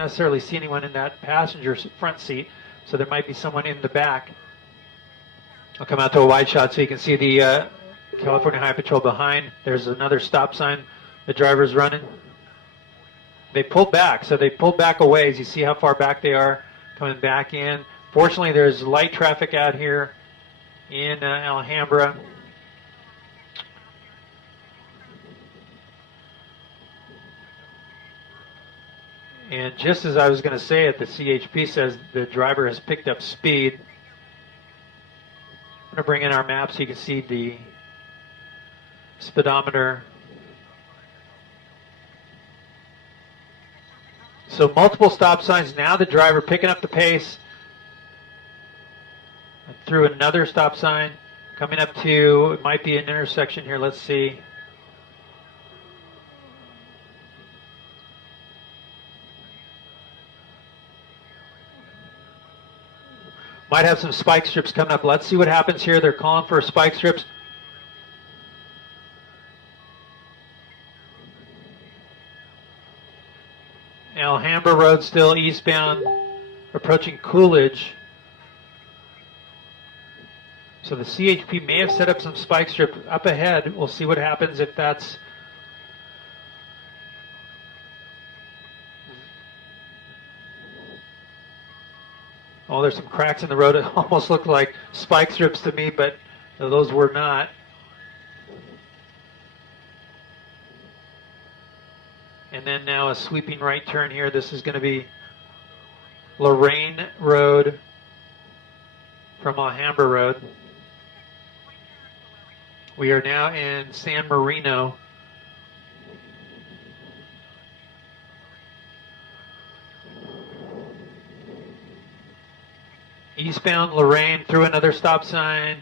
necessarily see anyone in that passenger front seat, so there might be someone in the back. I'll come out to a wide shot so you can see the California Highway Patrol behind. There's another stop sign the driver's running. They pulled back, so they pulled back a ways. You see how far back they are coming back in. Fortunately, there's light traffic out here in Alhambra. And just as I was going to say it, the CHP says the driver has picked up speed. I'm going to bring in our map so you can see the speedometer. So multiple stop signs. Now the driver picking up the pace. Through another stop sign. Coming up to, it might be an intersection here. Let's see. Might have some spike strips coming up. Let's see what happens here. They're calling for spike strips. Alhambra Road still eastbound, approaching Coolidge. So the CHP may have set up some spike strip up ahead. We'll see what happens if that's... Oh, there's some cracks in the road. It almost looked like spike strips to me, but those were not. And then now a sweeping right turn here. This is going to be Lorraine Road from Alhambra Road. We are now in San Marino. Eastbound Lorraine through another stop sign.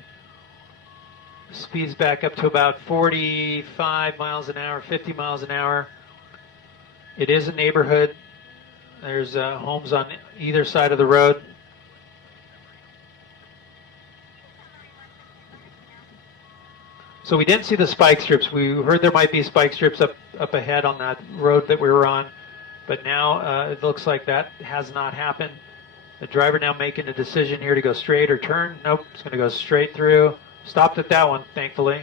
Speeds back up to about 45 miles an hour, 50 miles an hour. It is a neighborhood. There's homes on either side of the road. So we didn't see the spike strips. We heard there might be spike strips up ahead on that road that we were on. But now it looks like that has not happened. The driver now making a decision here to go straight or turn. Nope, it's going to go straight through. Stopped at that one, thankfully.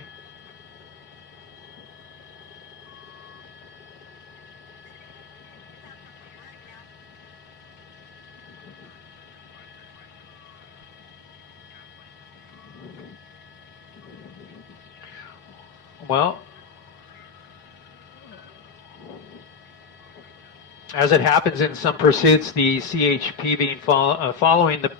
Well, as it happens in some pursuits, the CHP being following the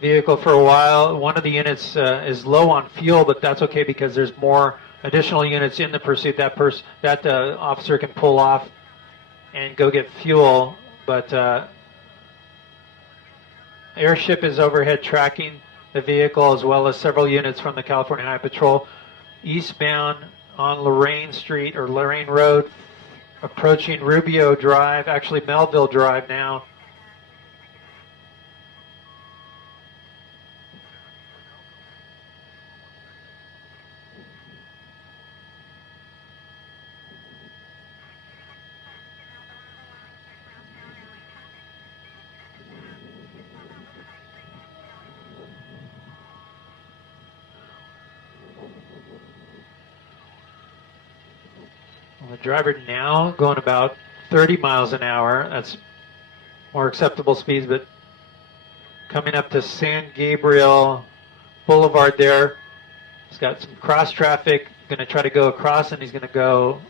vehicle for a while, one of the units is low on fuel, but that's okay because there's more additional units in the pursuit. That officer can pull off and go get fuel, but Airship is overhead tracking the vehicle as well as several units from the California Highway Patrol eastbound on Lorraine Street or Lorraine Road, approaching Rubio Drive, actually Melville Drive now. The driver now going about 30 miles an hour. That's more acceptable speeds, but coming up to San Gabriel Boulevard there. He's got some cross traffic, going to try to go across, and he's going to go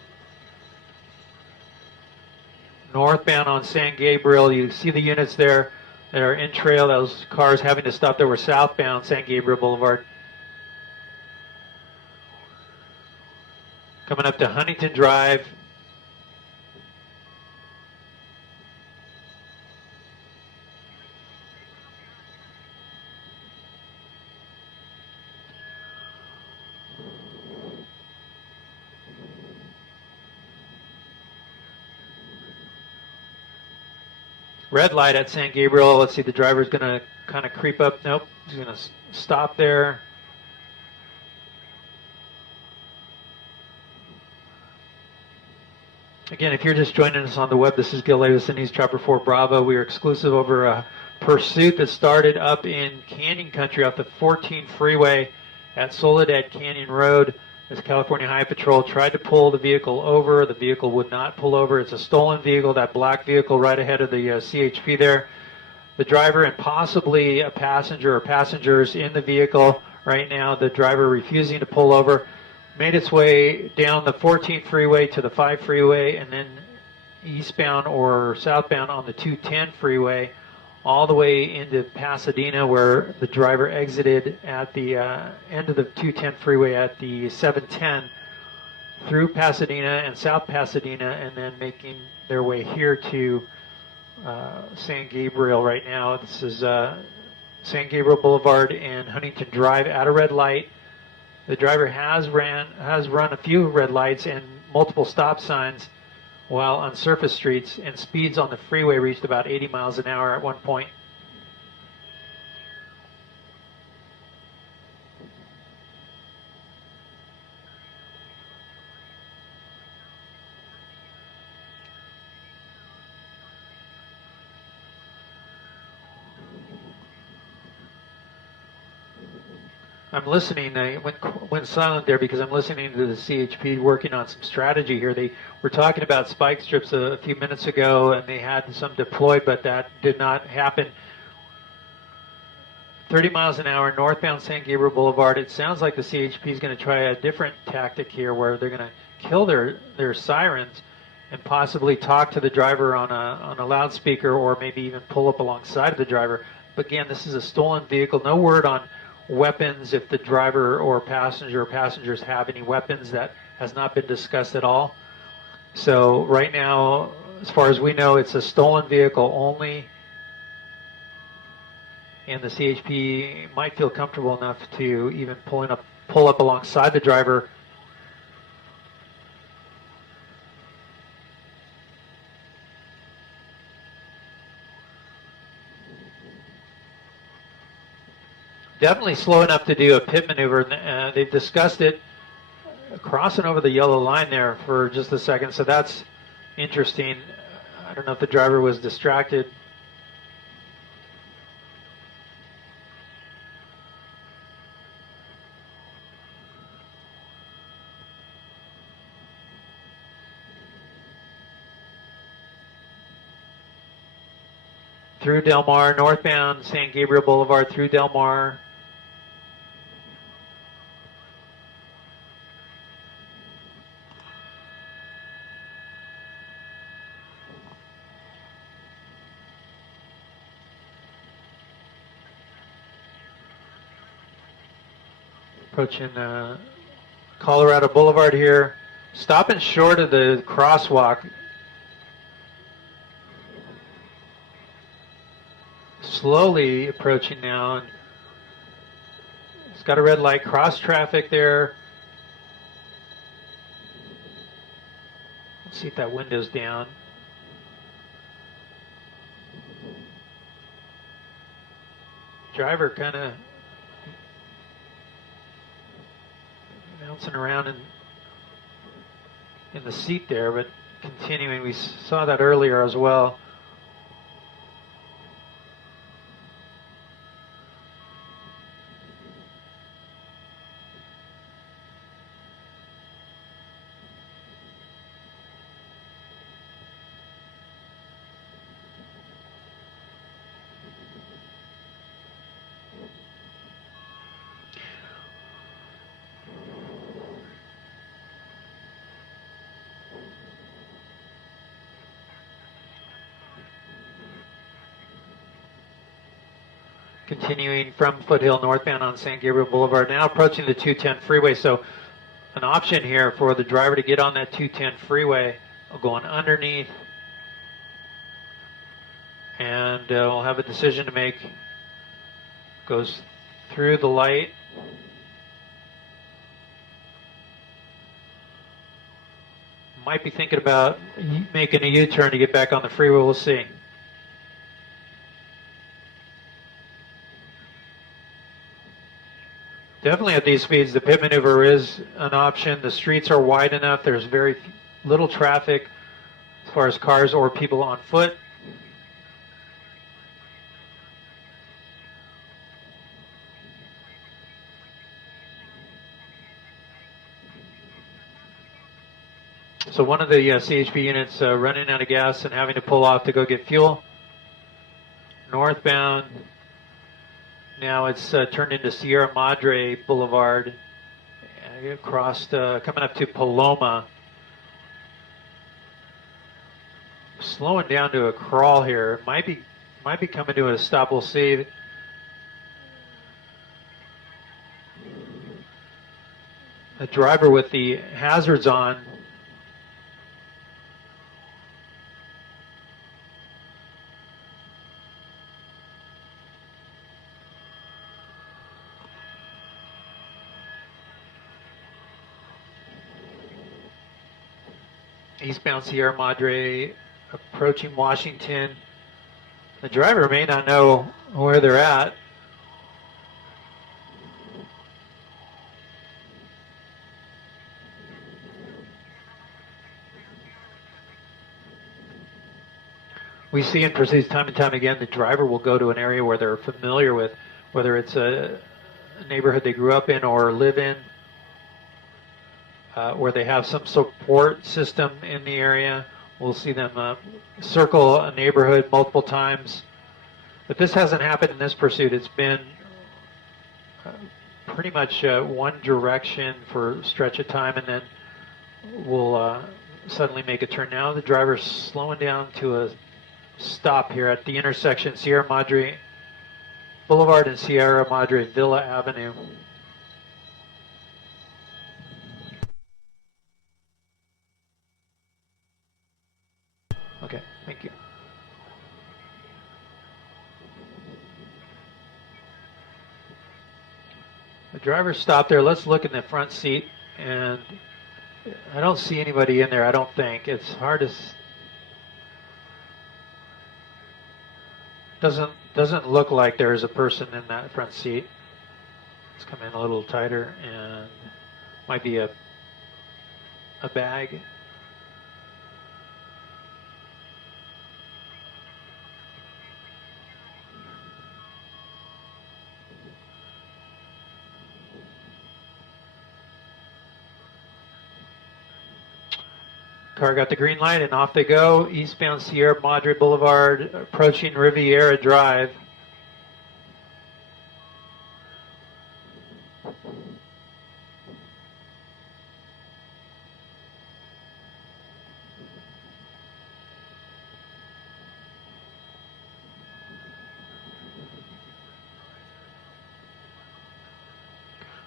northbound on San Gabriel. You see the units there that are in trail. Those cars having to stop. They were southbound San Gabriel Boulevard. Coming up to Huntington Drive. Red light at San Gabriel. Let's see, the driver's going to kind of creep up. Nope, he's going to stop there. Again, if you're just joining us on the web, this is Gil Davis and East Chopper 4 Bravo. We are exclusive over a pursuit that started up in Canyon Country off the 14 freeway at Soledad Canyon Road. As California Highway Patrol tried to pull the vehicle over, the vehicle would not pull over. It's a stolen vehicle, that black vehicle right ahead of the CHP there. The driver and possibly a passenger or passengers in the vehicle right now. The driver refusing to pull over. Made its way down the 14th freeway to the 5 freeway and then eastbound or southbound on the 210 freeway all the way into Pasadena, where the driver exited at the end of the 210 freeway at the 710 through Pasadena and South Pasadena, and then making their way here to San Gabriel right now. This is San Gabriel Boulevard and Huntington Drive at a red light. The driver has run a few red lights and multiple stop signs while on surface streets, and speeds on the freeway reached about 80 miles an hour at one point. I'm listening, I went silent there because I'm listening to the CHP working on some strategy here. They were talking about spike strips a few minutes ago, and they had some deployed, but that did not happen. 30 miles an hour, northbound San Gabriel Boulevard. It sounds like the CHP is going to try a different tactic here where they're going to kill their sirens and possibly talk to the driver on a loudspeaker, or maybe even pull up alongside of the driver. But again, this is a stolen vehicle. No word on weapons, if the driver or passengers have any weapons. That has not been discussed at all. So right now, as far as we know, it's a stolen vehicle only, and the CHP might feel comfortable enough to even pull up alongside the driver. Definitely slow enough to do a pit maneuver. They've discussed it, crossing over the yellow line there for just a second, so that's interesting. I don't know if the driver was distracted. Through Del Mar, northbound San Gabriel Boulevard through Del Mar. Approaching Colorado Boulevard here, stopping short of the crosswalk. Slowly approaching now, and it's got a red light, cross traffic there. Let's see if that window's down. Driver kind of bouncing around in the seat there, but continuing. We saw that earlier as well. Continuing from Foothill northbound on San Gabriel Boulevard, now approaching the 210 freeway. So an option here for the driver to get on that 210 freeway, going underneath, and we'll have a decision to make. Goes through the light. Might be thinking about making a U-turn to get back on the freeway. We'll see. Definitely at these speeds, the pit maneuver is an option. The streets are wide enough. There's very little traffic as far as cars or people on foot. So one of the CHP units running out of gas and having to pull off to go get fuel. Northbound. Now it's turned into Sierra Madre Boulevard, across, coming up to Paloma. Slowing down to a crawl here. Might be coming to a stop. We'll see. The driver with the hazards on. Eastbound Sierra Madre, approaching Washington. The driver may not know where they're at. We see in pursuits time and time again, the driver will go to an area where they're familiar with, whether it's a neighborhood they grew up in or live in, where they have some support system in the area. We'll see them circle a neighborhood multiple times. But this hasn't happened in this pursuit. It's been pretty much one direction for a stretch of time, and then we'll suddenly make a turn. Now the driver's slowing down to a stop here at the intersection, Sierra Madre Boulevard and Sierra Madre Villa Avenue. Okay, thank you. The driver stopped there. Let's look in the front seat, and I don't see anybody in there, I don't think. It's hard to... Doesn't look like there's a person in that front seat. Let's come in a little tighter, and might be a bag. Car got the green light and off they go. Eastbound Sierra Madre Boulevard, approaching Riviera Drive.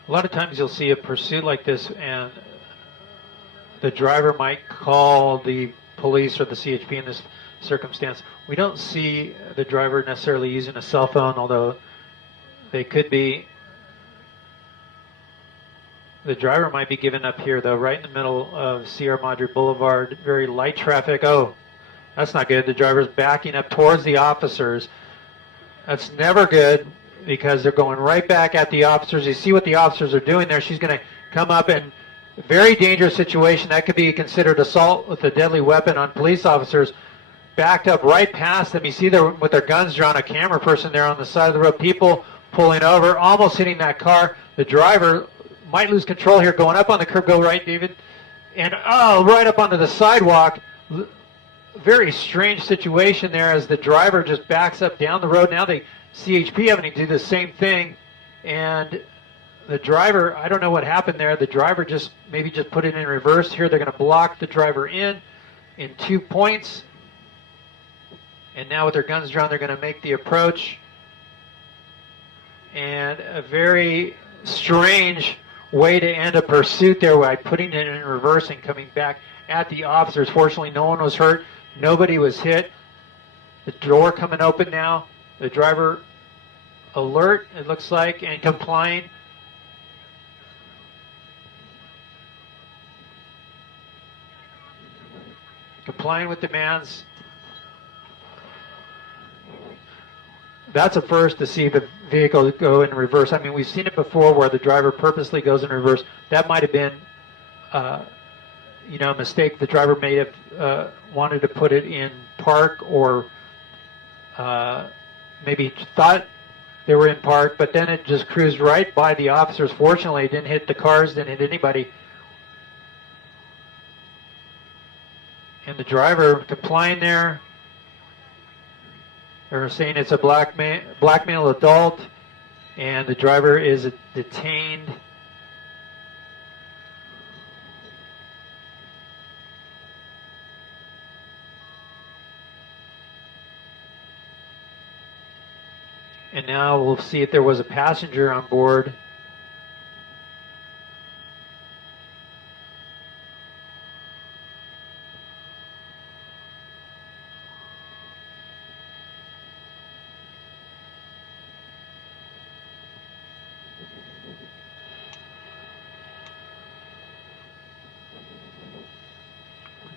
A lot of times you'll see a pursuit like this and the driver might call the police or the CHP in this circumstance. We don't see the driver necessarily using a cell phone, although they could be. The driver might be given up here, though, right in the middle of Sierra Madre Boulevard. Very light traffic. Oh, that's not good. The driver's backing up towards the officers. That's never good because they're going right back at the officers. You see what the officers are doing there. She's going to come up and very dangerous situation. That could be considered assault with a deadly weapon on police officers. Backed up right past them. You see them with their guns drawn, a camera person there on the side of the road. People pulling over, almost hitting that car. The driver might lose control here, going up on the curb. Go right, David. And oh, right up onto the sidewalk. Very strange situation there as the driver just backs up down the road. Now the CHP having to do the same thing. And the driver, I don't know what happened there. The driver maybe just put it in reverse. Here they're going to block the driver in 2 points. And now with their guns drawn, they're going to make the approach. And a very strange way to end a pursuit there by putting it in reverse and coming back at the officers. Fortunately, no one was hurt. Nobody was hit. The door coming open now. The driver alert, it looks like, and complying. Complying with demands. That's a first to see the vehicle go in reverse. I mean, we've seen it before where the driver purposely goes in reverse. That might have been a mistake. The driver may have wanted to put it in park, or maybe thought they were in park, but then it just cruised right by the officers. Fortunately, it didn't hit the cars, didn't hit anybody. And the driver complying there. They're saying it's a black male adult, and the driver is detained. And now we'll see if there was a passenger on board.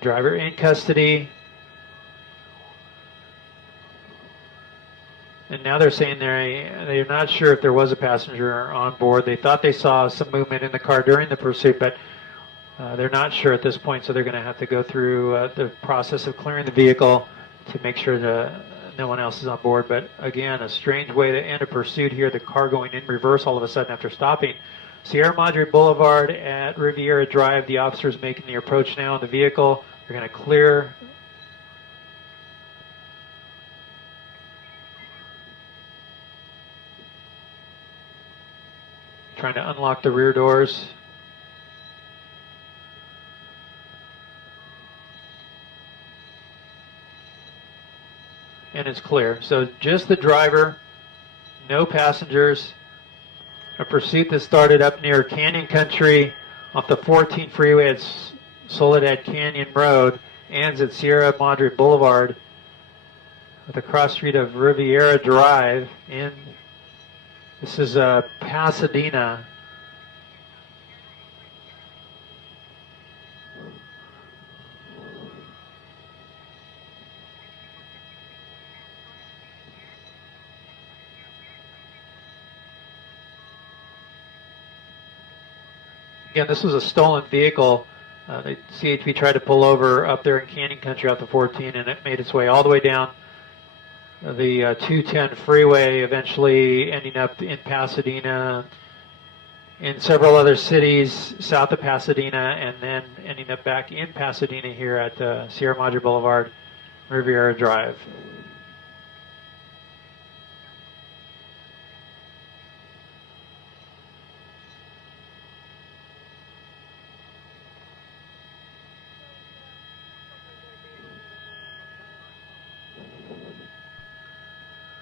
Driver in custody. And now they're saying they're not sure if there was a passenger on board. They thought they saw some movement in the car during the pursuit, but they're not sure at this point, so they're going to have to go through the process of clearing the vehicle to make sure that no one else is on board. But again, a strange way to end a pursuit here, the car going in reverse all of a sudden after stopping. Sierra Madre Boulevard at Riviera Drive, the officers making the approach now in the vehicle. They're going to clear. Trying to unlock the rear doors. And it's clear. So just the driver, no passengers. A pursuit that started up near Canyon Country off the 14 freeway at Soledad Canyon Road, ends at Sierra Madre Boulevard at the cross street of Riviera Drive in, this is Pasadena. Again, this was a stolen vehicle. The CHP tried to pull over up there in Canyon Country off the 14, and it made its way all the way down the 210 freeway, eventually ending up in Pasadena, in several other cities south of Pasadena, and then ending up back in Pasadena here at Sierra Madre Boulevard, Riviera Drive.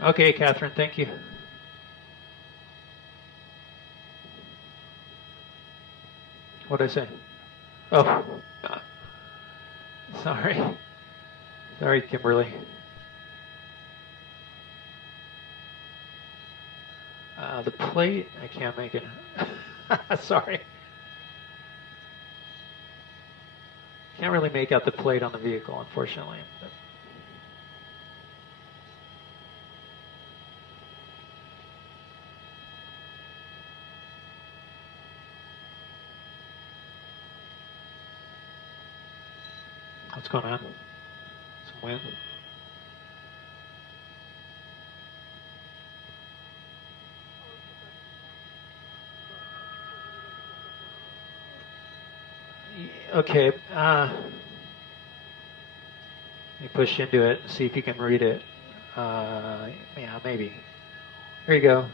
Okay, Catherine, thank you. What did I say? Oh, sorry. Sorry, Kimberly. The plate, I can't make it. Sorry. Can't really make out the plate on the vehicle, unfortunately. But what's going on? Some wind? Okay. Let me push into it and see if you can read it. Yeah, maybe. Here you go.